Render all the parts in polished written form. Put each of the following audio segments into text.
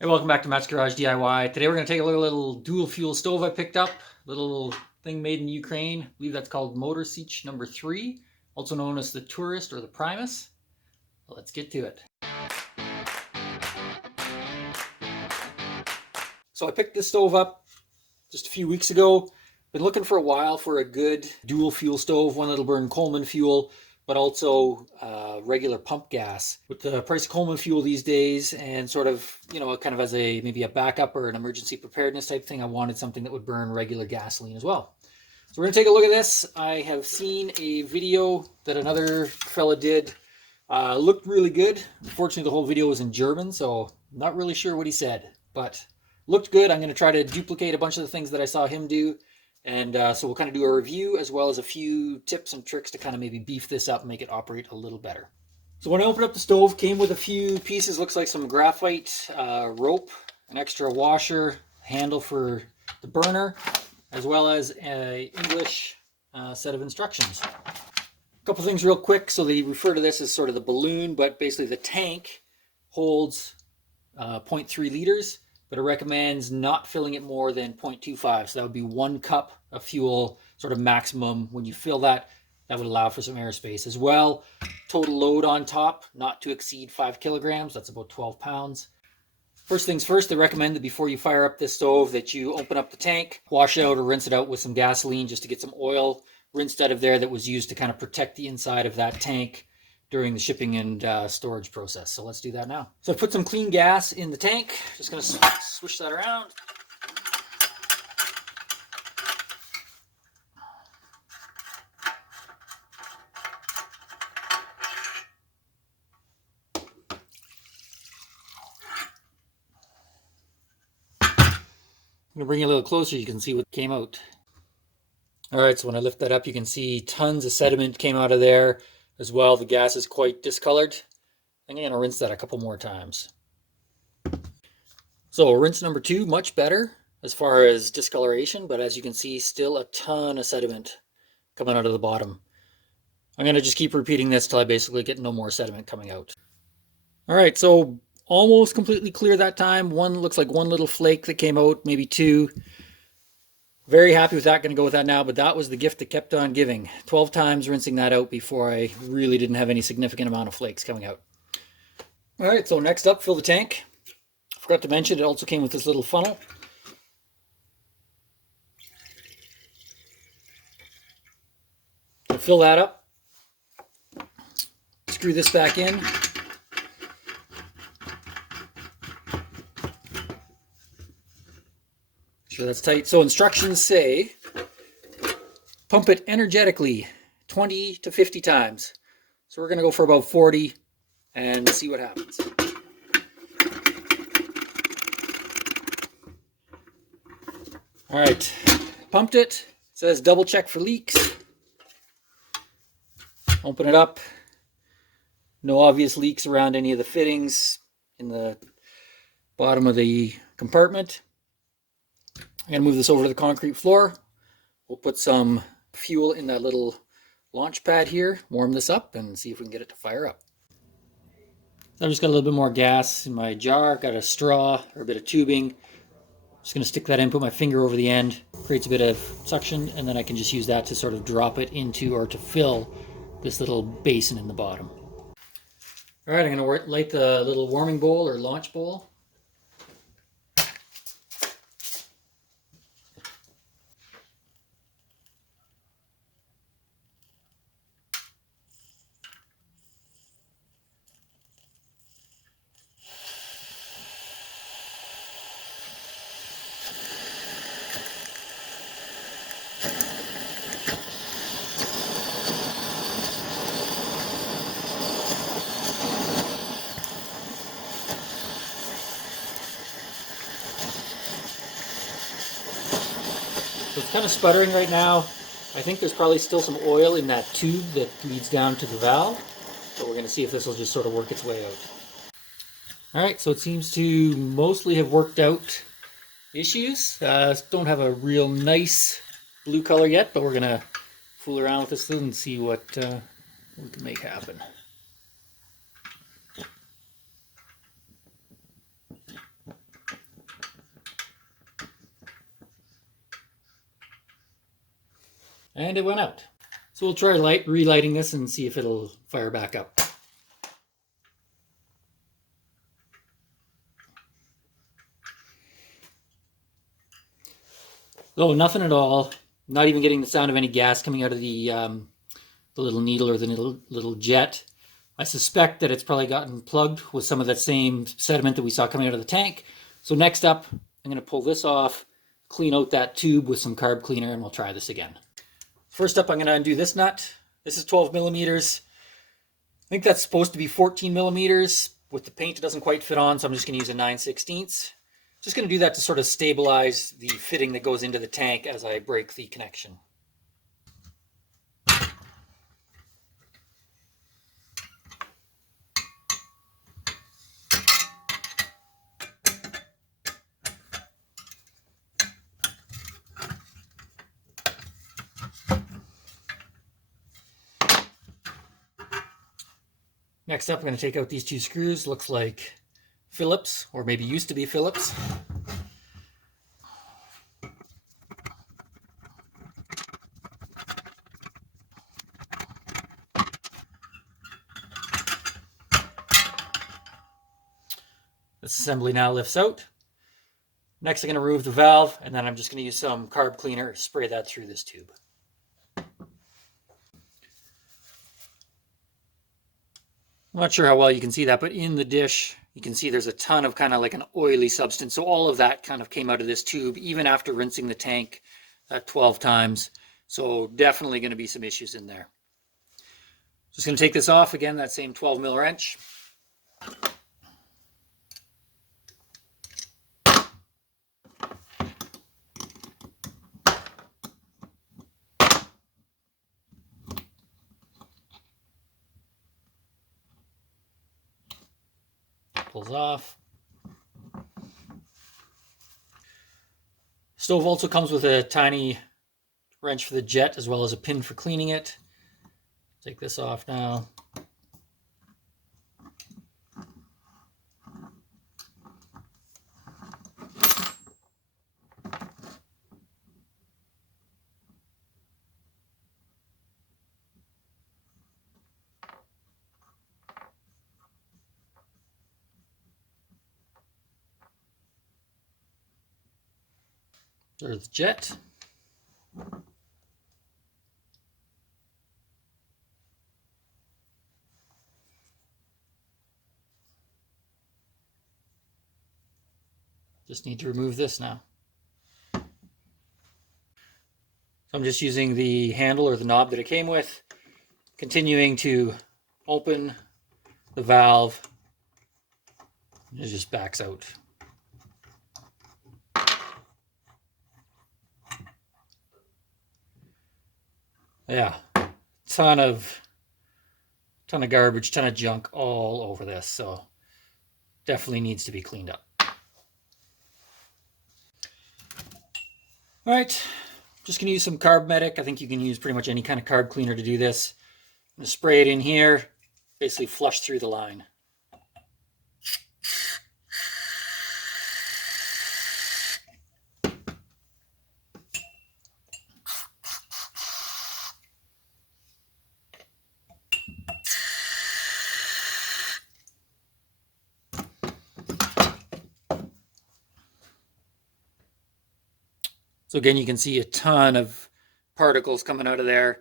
Hey, welcome back to Matt's Garage DIY. Today we're going to take a look at a little dual fuel stove I picked up. Little thing made in Ukraine. I believe that's called Motor Sich number 3, also known as the Tourist or the Primus. Let's get to it. So I picked this stove up just a few weeks ago. Been looking for a while for a good dual fuel stove, one that'll burn Coleman fuel, but also regular pump gas. With the price of Coleman fuel these days, and sort of, kind of as a maybe a backup or an emergency preparedness type thing, I wanted something that would burn regular gasoline as well. So we're gonna take a look at this. I have seen a video that another fella did. Looked really good. Unfortunately, the whole video was in German, so I'm not really sure what he said, but looked good. I'm going to try to duplicate a bunch of the things that I saw him do. And so we'll kind of do a review as well as a few tips and tricks to kind of maybe beef this up and make it operate a little better. So when I opened up the stove, came with a few pieces. Looks like some graphite rope, an extra washer, handle for the burner, as well as an English set of instructions. A couple things real quick. So they refer to this as sort of the balloon, but basically the tank holds 0.3 liters, but it recommends not filling it more than 0.25. So that would be 1 cup of fuel, sort of maximum. When you fill that, that would allow for some airspace as well. Total load on top, not to exceed 5 kilograms. That's about 12 pounds. First things first, they recommend that before you fire up this stove that you open up the tank, wash it out or rinse it out with some gasoline just to get some oil rinsed out of there that was used to kind of protect the inside of that tank during the shipping and storage process. So let's do that now. So I put some clean gas in the tank. Just going to swish that around. I'm going to bring it a little closer. You can see what came out. All right, so when I lift that up, you can see tons of sediment came out of there as well. The gas is quite discolored. I'm going to rinse that a couple more times. So rinse number 2, much better as far as discoloration, but as you can see, still a ton of sediment coming out of the bottom. I'm going to just keep repeating this till I basically get no more sediment coming out. All right, so almost completely clear that time. Looks like one little flake that came out, maybe 2. Very happy with that, going to go with that now, but that was the gift that kept on giving. 12 times rinsing that out before I really didn't have any significant amount of flakes coming out. All right, so next up, fill the tank. Forgot to mention, it also came with this little funnel. Fill that up. Screw this back in. Sure that's tight. So instructions say pump it energetically 20 to 50 times. So we're going to go for about 40 and see what happens. All right, pumped it. It says double check for leaks. Open it up. No obvious leaks around any of the fittings in the bottom of the compartment. I'm going to move this over to the concrete floor. We'll put some fuel in that little launch pad here, warm this up, and see if we can get it to fire up. I've just got a little bit more gas in my jar, got a straw or a bit of tubing. Just going to stick that in, put my finger over the end, creates a bit of suction, and then I can just use that to sort of drop it into or to fill this little basin in the bottom. All right, I'm going to light the little warming bowl or launch bowl. So it's kind of sputtering right now. I think there's probably still some oil in that tube that leads down to the valve. So we're going to see if this will just sort of work its way out. All right, so it seems to mostly have worked out issues. Don't have a real nice blue color yet, but we're going to fool around with this and see what we can make happen. And it went out. So we'll try relighting this and see if it'll fire back up. Oh, nothing at all. Not even getting the sound of any gas coming out of the little needle or the little jet. I suspect that it's probably gotten plugged with some of that same sediment that we saw coming out of the tank. So next up, I'm going to pull this off, clean out that tube with some carb cleaner, and we'll try this again. First up, I'm going to undo this nut. This is 12 millimeters. I think that's supposed to be 14 millimeters. With the paint, it doesn't quite fit on, so I'm just going to use a 9/16. Just going to do that to sort of stabilize the fitting that goes into the tank as I break the connection. Next up, I'm going to take out these two screws. Looks like Phillips, or maybe used to be Phillips. This assembly now lifts out. Next, I'm going to remove the valve, and then I'm just going to use some carb cleaner, spray that through this tube. I'm not sure how well you can see that, but in the dish, you can see there's a ton of kind of like an oily substance. So all of that kind of came out of this tube, even after rinsing the tank 12 times. So definitely going to be some issues in there. Just going to take this off again, that same 12 mil wrench. Pulls off. Stove also comes with a tiny wrench for the jet as well as a pin for cleaning it. Take this off now. There's the jet. Just need to remove this now. So I'm just using the handle or the knob that it came with, continuing to open the valve. It just backs out. Yeah, ton of garbage, ton of junk all over this, so definitely needs to be cleaned up. All right, just gonna use some Carb Medic. I think you can use pretty much any kind of carb cleaner to do this. I'm gonna spray it in here, basically flush through the line. So again, you can see a ton of particles coming out of there.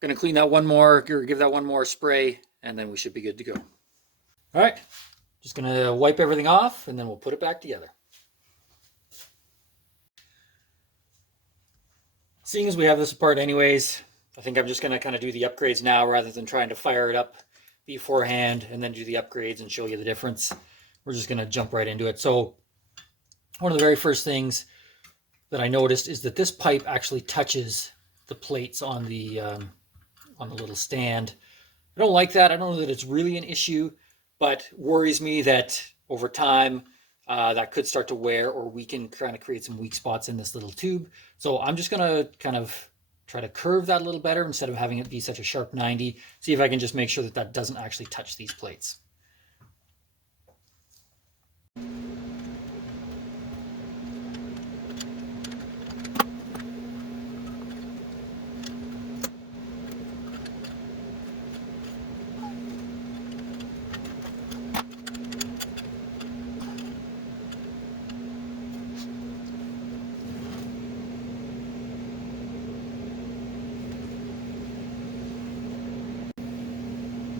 Gonna clean that one more, or give that one more spray, and then we should be good to go. All right, just gonna wipe everything off, and then we'll put it back together. Seeing as we have this apart anyways, I think I'm just gonna kind of do the upgrades now rather than trying to fire it up beforehand and then do the upgrades and show you the difference. We're just gonna jump right into it. So one of the very first things that I noticed is that this pipe actually touches the plates on the little stand. I don't like that. I don't know that it's really an issue, but worries me that over time that could start to wear or weaken, kind of create some weak spots in this little tube. So I'm just gonna kind of try to curve that a little better instead of having it be such a sharp 90. See if I can just make sure that that doesn't actually touch these plates.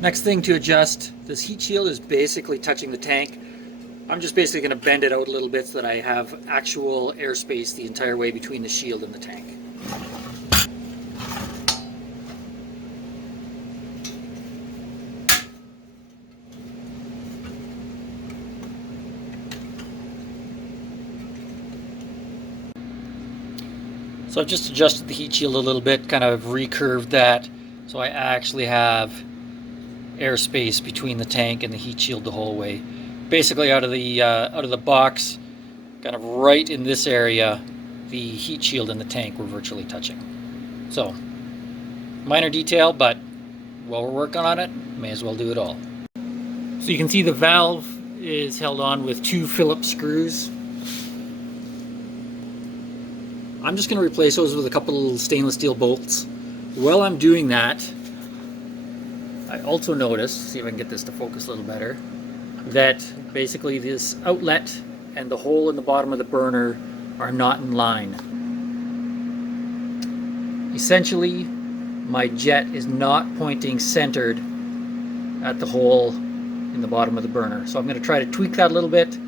Next thing to adjust, this heat shield is basically touching the tank. I'm just basically going to bend it out a little bit so that I have actual airspace the entire way between the shield and the tank. So I've just adjusted the heat shield a little bit, kind of recurved that, so I actually have airspace between the tank and the heat shield the whole way. Basically out of the box, kind of right in this area, the heat shield and the tank were virtually touching. So, minor detail, but while we're working on it, may as well do it all. So you can see the valve is held on with 2 Phillips screws. I'm just going to replace those with a couple little stainless steel bolts. While I'm doing that, I also noticed, see if I can get this to focus a little better, that basically this outlet and the hole in the bottom of the burner are not in line. Essentially, my jet is not pointing centered at the hole in the bottom of the burner. So I'm going to try to tweak that a little bit,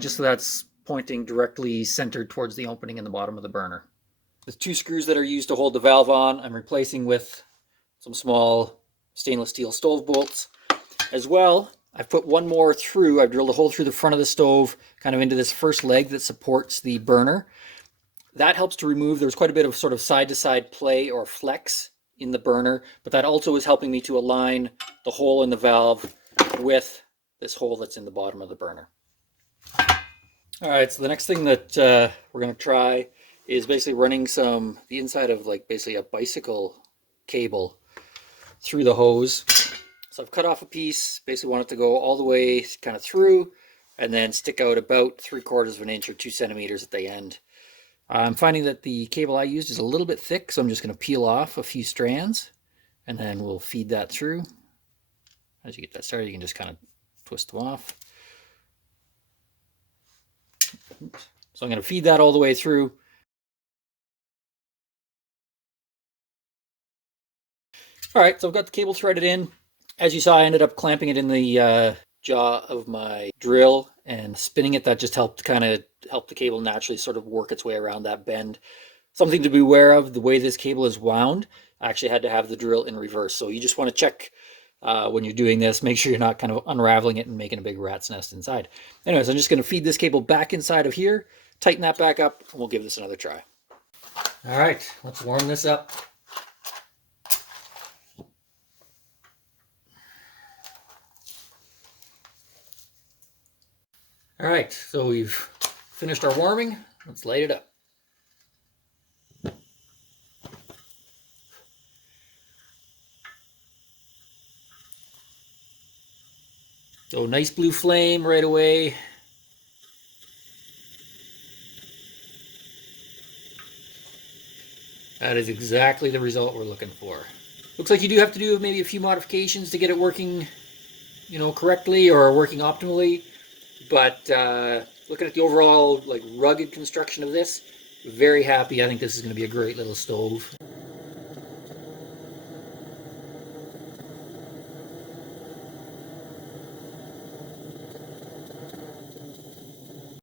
just so that's pointing directly centered towards the opening in the bottom of the burner. The 2 screws that are used to hold the valve on, I'm replacing with some small stainless steel stove bolts. As well, I've put one more through. I've drilled a hole through the front of the stove, kind of into this first leg that supports the burner. That helps to remove, there's quite a bit of sort of side-to-side play or flex in the burner, but that also is helping me to align the hole in the valve with this hole that's in the bottom of the burner. All right, so the next thing that we're going to try is basically running the inside of like basically a bicycle cable through the hose. So I've cut off a piece, basically want it to go all the way kind of through and then stick out about 3/4 of an inch or 2 centimeters at the end. I'm finding that the cable I used is a little bit thick, so I'm just going to peel off a few strands and then we'll feed that through. As you get that started, you can just kind of twist them off. Oops. So I'm going to feed that all the way through. All right, so I've got the cable threaded in. As you saw, I ended up clamping it in the jaw of my drill and spinning it. That just helped kind of help the cable naturally sort of work its way around that bend. Something to be aware of, the way this cable is wound, I actually had to have the drill in reverse. So you just want to check when you're doing this, make sure you're not kind of unraveling it and making a big rat's nest inside. Anyways, I'm just going to feed this cable back inside of here, tighten that back up, and we'll give this another try. All right, let's warm this up. All right, so we've finished our warming. Let's light it up. So nice blue flame right away. That is exactly the result we're looking for. Looks like you do have to do maybe a few modifications to get it working, correctly or working optimally. But looking at the overall rugged construction of this, very happy. I think this is going to be a great little stove.